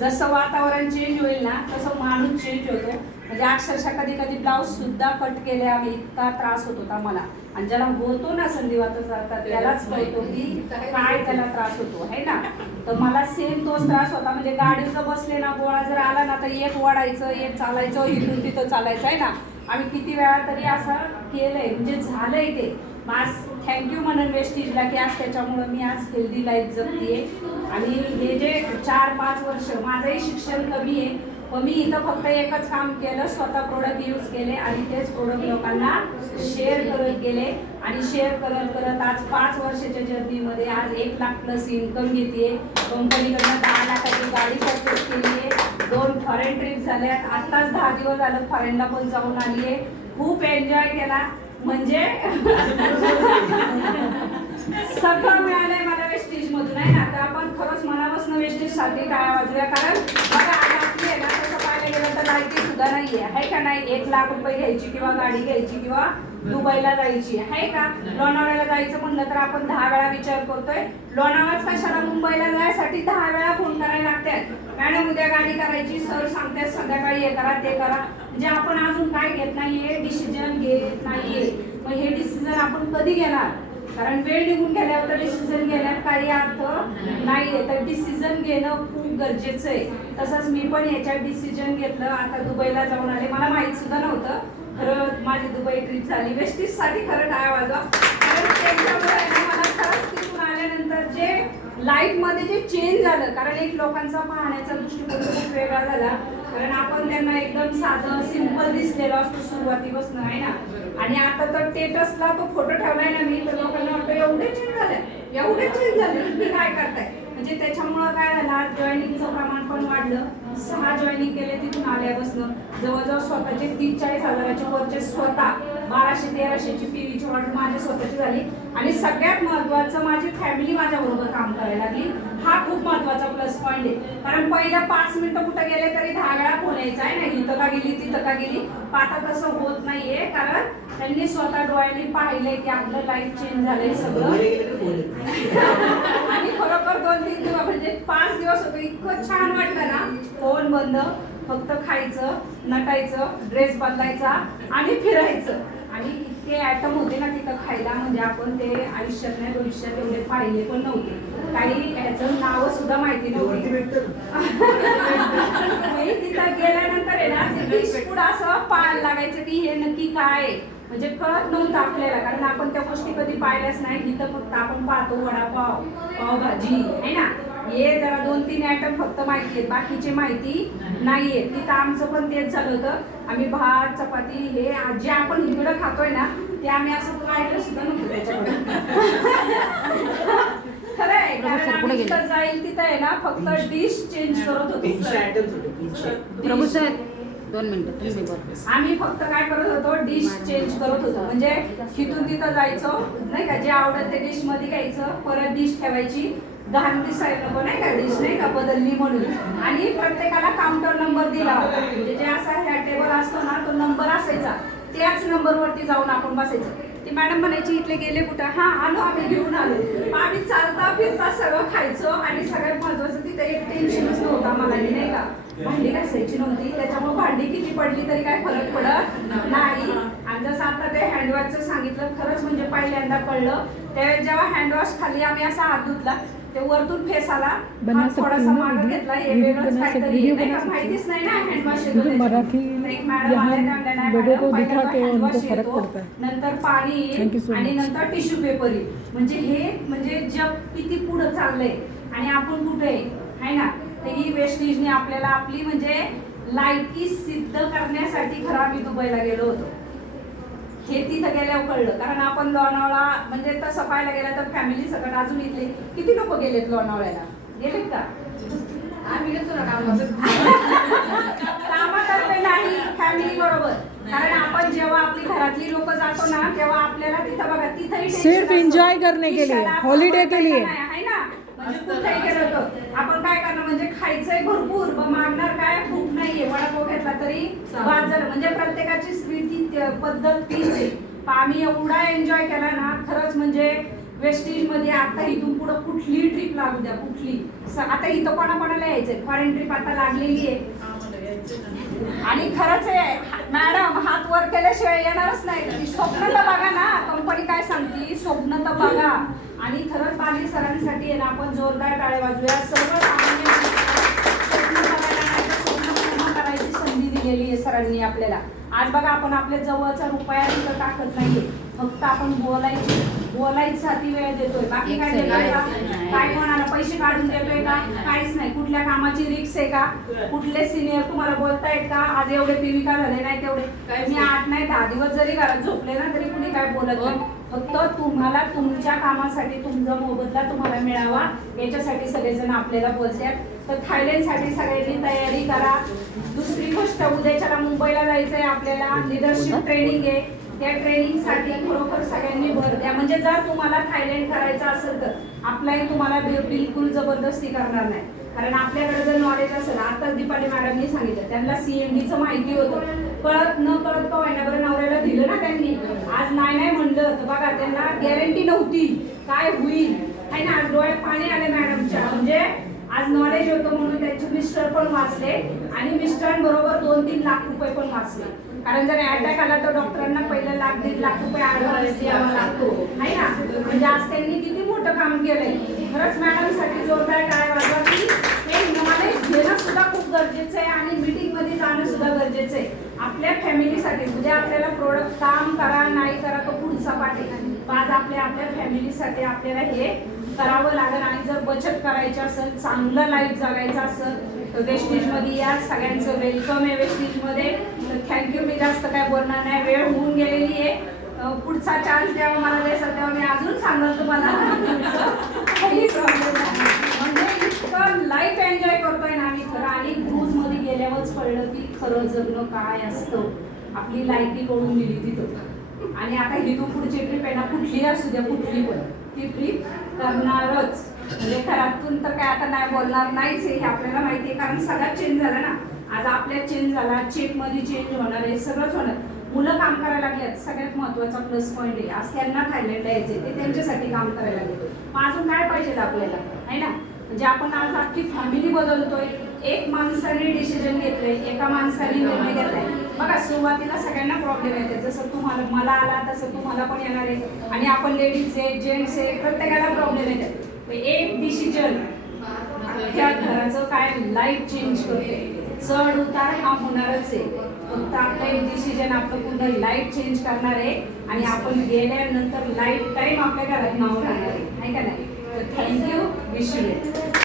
जसं वातावरण चेंज होईल ना तसं माणूस चेंज होतो. म्हणजे अक्षरशः कधी कधी ब्लाऊज सुद्धा कट केले आम्ही, इतका त्रास होत होता मला. आणि ज्याला होतो ना संधिवाताचा त्यालाच कळतो की काय त्याला त्रास होतो आहे ना. तर मला सेम तोच त्रास होता. म्हणजे गाडीचं बसले ना, गोळा जर आला ना तर एक ओढायचं, एक चालायचं, इथून तिथं चालायचं आहे ना. आम्ही किती वेळा तरी असं केलंय, म्हणजे झालंय ते. आज थँक्यू म्हणून वेस्टीजला की आज त्याच्यामुळं मी आज हेल्दी लाईफ जगते. आणि हे जे 4-5 वर्ष माझंही शिक्षण कमी आहे, पण मी इथं फक्त एकच काम केलं, स्वतः प्रोडक्ट यूज केले आणि तेच प्रोडक्ट लोकांना शेअर करत गेले. आणि शेअर करत करत आज 5 वर्षाच्या जर्नीमध्ये आज 1 लाख प्लस इन्कम घेते. कंपनीकडनं 10 लाखाची गाडी परचेस केली आहे. 2 फॉरेन ट्रिप झाल्यात. आत्ताच 10 दिवस झालं फॉरेनला पण जाऊन आली आहे. खूप एन्जॉय केला. म्हणजे सगळं मिळालंय मला वेस्टेज मधून आहे ना. तर आपण खरंच मनापासून वेस्टेज साठी टाळ्या वाजूया. कारण बघा आज आपली आहे ना, तसं पाहायला गेलं तर लायकी सुद्धा नाहीये, आहे का नाही. 1 लाख रुपये घ्यायची किंवा गाडी घ्यायची किंवा दुबईला जायची आहे का. लोणावळ्याला जायचं म्हणलं तर आपण 10 वेळा विचार करतोय. लोणावळाच कशाला, मुंबईला जायसाठी 10 वेळा फोन करायला लागतात. मॅडम उद्या गाडी करायची, सर सांगतात संध्याकाळी हे करा ते करा. म्हणजे आपण अजून काय घेत नाहीये, डिसिजन घेत नाहीये. मग हे डिसिजन आपण कधी घेणार. कारण वेळ निघून गेल्यावर तर डिसिजन घेण्यात काही अर्थ नाहीये. तर डिसिजन घेणं खूप गरजेचं आहे. तसंच मी पण याच्यात डिसिजन घेतलं. आता दुबईला जाऊन आले. मला माहित सुद्धा नव्हतं. खरं माझी दुबई ट्रिप झाली. वेस्टीजसाठी खरं टाळ्या वाजवा. कारण त्याच्यामुळे मला खरंच तिथून आल्यानंतर जे लाईफमध्ये जे चेंज झालं. कारण एक लोकांचा पाहण्याचा दृष्टिकोन खूप वेगळा झाला. कारण आपण त्यांना एकदम साधं सिंपल दिसलेलो असतो सुरुवातीपासून आहे ना. आणि आता तर स्टेटसला तो फोटो ठेवलाय ना मी, तर लोकांना वाटतं एवढे चेंज झाले, एवढे चेंज झाले, तुम्ही काय करताय. म्हणजे त्याच्यामुळं काय झालं, आज जॉईनिंगचं प्रमाण पण वाढलं. 6 जॉईनिंग केले तिथून आल्यापासून. जवळजवळ स्वतःचे 30-40 हजाराचे परचेस स्वतः. 1200-1300ची पीव्हीची ऑर्डर माझी स्वतःची झाली. आणि सगळ्यात महत्त्वाचं माझी फॅमिली माझ्याबरोबर काम करायला लागली. हा खूप महत्त्वाचा प्लस पॉईंट आहे. कारण पहिलं 5 मिनिटं कुठं गेले तरी 10 वेळा फोन यायचा आहे ना, इथं का गेली तिथं का गेली. आता तसं होत नाहीये. कारण त्यांनी स्वतः डोळ्यांनी पाहिलंय की आपलं लाईफ चेंज झालंय सगळं. आणि खरोखर 2-3 दिवस म्हणजे 5 दिवस होतो, इतकं छान वाटलं ना. फोन बंद, फक्त खायचं, नटायचं, ड्रेस बदलायचा आणि फिरायचं. आणि इतके आयटम होते ना तिथं खायला, म्हणजे आपण ते आयुष्यात नाही भविष्यात एवढे पाहिले पण नव्हते. काही ह्याचं नाव सुद्धा माहिती नव्हती. तिथं गेल्यानंतर आहे ना ते डिश फूड असं पाहायला लागायचं की हे नक्की काय आहे. म्हणजे कळत नव्हतं आपल्याला. कारण आपण त्या गोष्टी कधी पाहिल्याच नाही. इथं फक्त आपण पाहतो वडापाव, पावभाजी आहे ना. हे जरा 2-3 आयटम फक्त माहिती आहेत, बाकीची माहिती नाहीये. तिथं आमचं पण तेच झालं होतं. आम्ही भात चपाती हे जे आपण इकडं खातोय ना ते आम्ही असं पाहिलं सुद्धा नव्हतं त्याच्याकडे. खरं आहे. कारण आम्ही तिथं जाईल तिथं आहे ना फक्त डिश चेंज करत होतो. 2 मिनिटं आम्ही फक्त काय करत होतो, डिश चेंज करत होतो. म्हणजे तिथून तिथं जायचो नाही का, जे आवडत ते डिश मध्ये घ्यायचं, परत डिश ठेवायची. घाण दिसायला नको नाही का, डिश नाही का बदलली म्हणून. आणि प्रत्येकाला काउंटर नंबर दिला होता. म्हणजे जे असा ह्या टेबल असतो ना तो नंबर असायचा, त्याच नंबरवरती जाऊन आपण बसायचं. ती मॅडम म्हणायची इथले गेले कुठं, हा आलो आम्ही घेऊन आलो. आम्ही चालता फिरता सगळं खायचो. आणि सगळ्यात महत्वाचं तिथं एक टेन्शनच नव्हतं आम्हाला नाही का, भांडी घासायची नव्हती. त्याच्यामुळे भांडी किती पडली तरी काय फरक पडत नाही. आणि जसं आता ते हँडवॉशचं सांगितलं, खरंच म्हणजे पहिल्यांदा कळलं. ते जेव्हा हँडवॉश खाली आम्ही असा हात धुतला, ते वरतून फेस आला, हात थोडासा मागं घेतला, हे वेगळंच काहीतरी माहितीच नाही ना हँडवॉश येतो. एक मॅडम आल्या, नंतर पाणी आणि नंतर टिश्यू पेपर. म्हणजे हे म्हणजे जग किती पुढे चाललंय आणि आपण कुठे आहे ना. तर ही वेस्टेजने आपल्याला आपली म्हणजे लायकी सिद्ध करण्यासाठी खरं आम्ही दुबईला गेलो होतो. हे तिथं गेल्यावर कळलं. कारण आपण लोणावळा म्हणजे तसं पाहायला गेलं तर फॅमिली सकट अजून इथले किती लोक गेलेत लोणावळ्याला, गेलेत का. आम्ही गेलो ना कामातर्फे नाही, फॅमिली बरोबर. कारण आपण जेव्हा आपली घरातली लोक जातो ना तेव्हा आपल्याला तिथं बघा तिथंही सिर्फ एंजॉय करने के लिए, हॉलिडे के लिए आहे ना. म्हणजे कुठेही गेलो होतो आपण काय करणार, म्हणजे खायचंय भरपूर, मागणार काय, भूक नाहीये, वडापाव घेतला तरी बाद झालं. म्हणजे प्रत्येकाची स्थिती पद्धत तीच आहे. आम्ही एवढा एन्जॉय केला ना खरंच. म्हणजे वेस्टेजमध्ये आता इथून पुढं कुठलीही ट्रिप लागू द्या, कुठली आता इथं कोणाकोणाला यायचंय, फॉरेन ट्रिप आता लागलेली आहे आणि खरंच आहे मॅडम, हात वर केल्याशिवाय येणारच नाही. ती स्वप्न तर बघा ना, कंपनी काय सांगते, स्वप्न तर बघा. आणि खरंच पाटील सरांसाठी आहे ना, आपण जोरदार टाळ्या वाजवूया. सर्व सामान्य स्वप्न बघायला नाही तर स्वप्न पूर्ण करायची संधी दिलेली आहे सरांनी आपल्याला. आज बघा, आपण आपल्या जवळचा रुपया तिथं टाकत नाहीये, फक्त आपण बोलायसाठी वेळ देतोय. बाकी काय देतोय का? काय कोणाला पैसे काढून देतोय का? काहीच नाही. कुठल्या कामाची रिक्स आहे का? कुठले सिनियर तुम्हाला बोलतायत का आज एवढे पीवी का झाले नाही तेवढे? मी 8 नाही 10 दिवस जरी घरात झोपले ना तरी कुणी काय बोलत नाही. फक्त तुम्हाला तुमच्या कामासाठी तुमचा मोबदला तुम्हाला मिळावा याच्यासाठी सगळेजण आपल्याला बोलतात. तर थायलंडसाठी सगळ्यांनी तयारी करा. दुसरी गोष्ट, उद्याच्याला मुंबईला जायचंय आपल्याला, लिडरशिप ट्रेनिंग आहे. त्या ट्रेनिंगसाठी खरोखर सगळ्यांनी भर द्या. म्हणजे जर तुम्हाला थायलंड करायचं असेल तर आपलाही तुम्हाला बिलकुल जबरदस्ती करणार नाही. कारण आपल्याकडे जर नॉलेज असेल, आता दीपाली मॅडमनी सांगितलं, त्यांना CMDचं माहिती होतं, कळत न कळत का व्हायना बरं नवऱ्याला दिलं ना त्यांनी. आज नाही म्हणलं तर बघा, त्यांना गॅरंटी नव्हती काय होईल आहे ना. आज डोळ्यात पाणी आले मॅडमच्या. म्हणजे आज नॉलेज होतं म्हणून त्यांचे मिस्टर पण वाचले आणि मिस्टरांबरोबर 2-3 लाख रुपये पण वाचले. कारण जर अटॅक आला तर डॉक्टरांना पहिलं 1-1.5 लाख रुपये ॲडव्हान्स द्यावा लागतो आहे ना. म्हणजे आज त्यांनी किती मोठं काम केलंय. खरंच मॅडमसाठी जोरदार टाळ्या वाजवा की हे नॉलेज घेणं सुद्धा खूप गरजेचं आहे आणि मीटिंगमध्ये जाणं सुद्धा गरजेचं आहे आपल्या फॅमिलीसाठी. उद्या आपल्याला प्रोडक्ट काम करा नाही करा तो पुढचा पाठ आहे. आज आपल्या फॅमिलीसाठी आपल्याला हे करावं लागेल. आणि जर बचत करायची असेल, चांगलं लाईफ जगायचं असेल तर वेस्टेजमध्ये या. सगळ्यांचं वेलकम आहे वेस्टेजमध्ये. तर थँक्यू. मी जास्त काय बोलणार नाही, वेळ होऊन गेलेली आहे. पुढचा चान्स द्यावा मला द्यायचा तेव्हा मी अजून सांगणार तुम्हाला. काही प्रॉब्लेम नाही. म्हणजे इतकं लाईफ एन्जॉय करतोय ना आम्ही खरं. आणि क्रूजमध्ये गेल्यावरच कळलं की खरं जगणं काय असतं. आपली लायकी कळून दिली तिथं. आणि आता इथून पुढची ट्रिप आहे ना, कुठली असू द्या, कुठली पण ती ट्रिप करणारच. म्हणजे घरातून तर काय आता नाही बोलणार नाहीच आहे, हे आपल्याला माहिती आहे. कारण सगळ्यात चेंज झाला ना. आज आपल्यात चेंज झाला, चेकमध्ये चेंज होणार आहे, सगळंच होणार. मुलं काम करायला लागल्यात, सगळ्यात महत्त्वाचा प्लस पॉईंट आहे. आज त्यांना थायलंडला यायचे, ते त्यांच्यासाठी काम करायला लागले. मग अजून काय पाहिजे आपल्याला आहे ना. म्हणजे आपण आज अख्खी फॅमिली बदलतोय. एक माणसाने डिसिजन घेतलंय, एका माणसाने निर्णय घेतलाय. बघा, सुरुवातीला सगळ्यांना प्रॉब्लेम येते. जसं तुम्हाला मला आला तसं तुम्हाला पण येणार आहे. आणि आपण लेडीज आहे, जेंट्स आहे, प्रत्येकाला प्रॉब्लेम येतात. एक डिसिजन त्या घराचं काय लाईफ चेंज करते. चढ उतार हा होणारच आहे. फक्त आपलं एक डिसिजन आपलं पूर्ण लाईफ चेंज करणार आहे. आणि आपण गेल्यानंतर लाईफ टाईम आपल्या घरात नाव राहणार आहे का नाही. थँक्यू. Wish you.